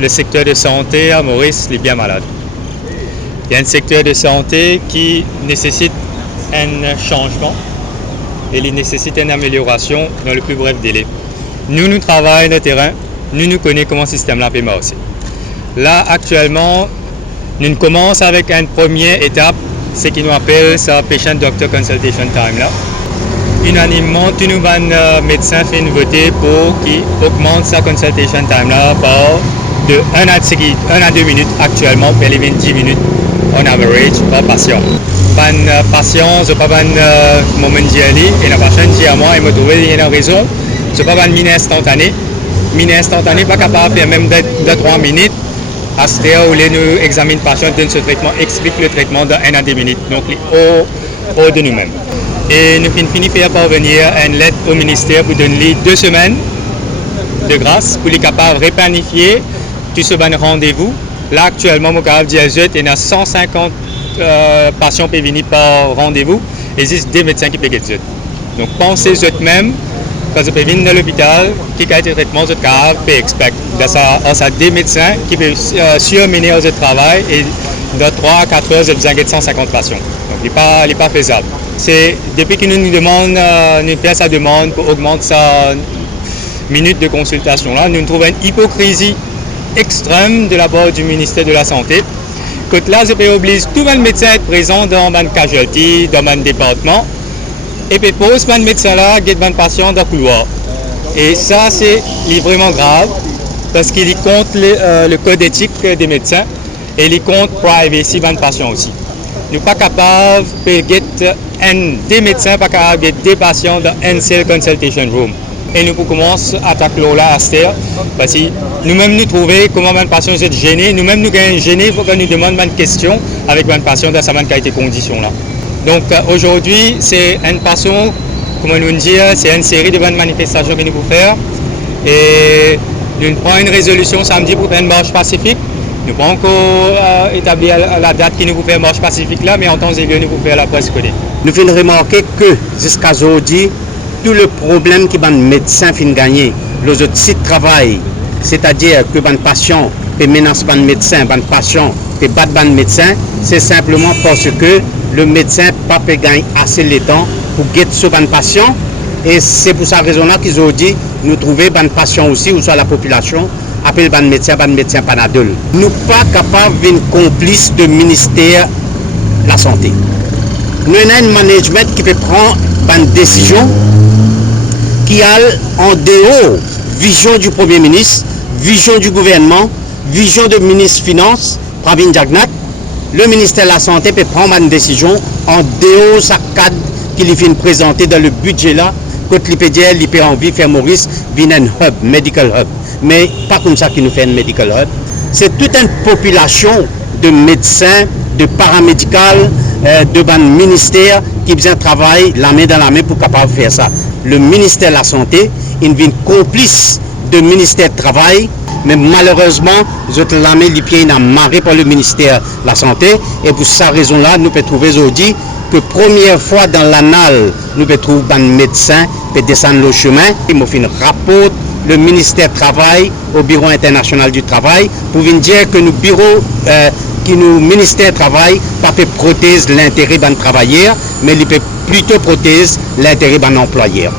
le secteur de santé à Maurice est bien malade. Il y a un secteur de santé qui nécessite un changement et il nécessite une amélioration dans le plus bref délai. Nous travaillons sur le terrain, nous connaissons comment le système là peut marcher. Là, actuellement, nous commençons avec une première étape, ce qui nous appelle ça Patient Doctor Consultation Time là. Unanimement, tous nos médecins font voter pour qu'ils augmentent sa consultation time là par de 1 à 2 minutes actuellement, pour les 10 minutes en average par patient. Les patients, ce n'est pas un moment d'y et la personne dit à moi, il m'a trouvé, il y a une raison, ce n'est pas un mini instantané. Mini instantané, pas capable de faire même de 3 minutes. À ce stade où nous examinons le patient, donne ce traitement, explique le traitement de 1 à 2 minutes. Donc, au de nous-mêmes. Et nous finissons par parvenir à une lettre au ministère pour donner 2 semaines de grâce pour les capables de replanifier tout ce rendez-vous. Là, actuellement, mon capable il y a 150 patients qui viennent par rendez-vous et il existe 2 médecins qui peuvent être. Donc, pensez eux-mêmes quand vous venez dans l'hôpital, qui a été traitement de capable peut expect. Ça a 2 médecins qui peuvent surmener au travail et dans 3 à 4 heures, vous avez 150 patients. Donc, il n'est pas faisable. C'est depuis que nous faisons sa demande pour augmenter sa minute de consultation là, nous trouvons une hypocrisie extrême de la part du ministère de la Santé. Que là, je peux obliger tout le médecin à être présent dans le casualty, dans le département, et puis pose le médecin là, guide le patient dans le couloir. Et ça, c'est vraiment grave parce qu'il compte le code éthique des médecins et il compte privacy de patient aussi. Nous ne sommes pas capables de get des médecins, pas capables de des patients dans un seul consultation room. Et nous commençons à attaquer là à terre parce que nous-mêmes nous trouvons comment un patient est gêné. Nous-mêmes nous sommes gênés, il faut que nous demandions une question avec un patient dans sa qualité de condition là. Donc aujourd'hui, c'est une façon, comment nous dire, c'est une série de manifestations que nous pouvons faire. Et nous prenons une résolution samedi pour faire une marche pacifique. Nous n'avons pas encore établi la date qui nous pouvons faire une marche pacifique là, mais en temps et lieu, nous pouvons faire la presse codée. Nous venons remarquer que jusqu'à aujourd'hui, tout le problème que les médecins finissent gagner, les autres sites de travail, c'est-à-dire que les patients ne menacent pas les médecins, les patients ne battent pas les médecins, c'est simplement parce que le médecin n'a pas gagné assez de temps pour guetter sur les patients. Et c'est pour cette raison-là qu'ils ont dit nous trouver les patients aussi, ou soit la population, appelle les médecins Panadol. Nous ne sommes pas capables d'être complices du ministère de la Santé. Nous avons un management qui peut prendre une décision qui a en dehors vision du Premier ministre, vision du gouvernement, vision du ministre des Finances, Pravin Jagnat. Le ministère de la Santé peut prendre une décision en dehors de sa cadre qu'il vient présenter dans le budget là, quand il peut dire qu'il peut envie de faire Maurice vient un hub, medical hub. Mais pas comme ça qu'il nous fait un medical hub. C'est toute une population de médecins, de paramédicales, de ministères qui besoin travailler la main dans la main pour capable faire ça. Le ministère de la Santé, il vient complice du ministère du Travail, mais malheureusement, la main les pieds marré par le ministère de la Santé. Et pour cette raison-là, nous pouvons trouver aujourd'hui que première fois dans l'annale, nous pouvons trouver un médecin qui descendre le chemin. Il m'a fait un rapport le ministère du Travail au Bureau international du travail pour venir dire que nos bureaux, que nos ministères du Travail pas peut protéger l'intérêt des travailleurs, mais il peut plutôt protéger l'intérêt des employeurs.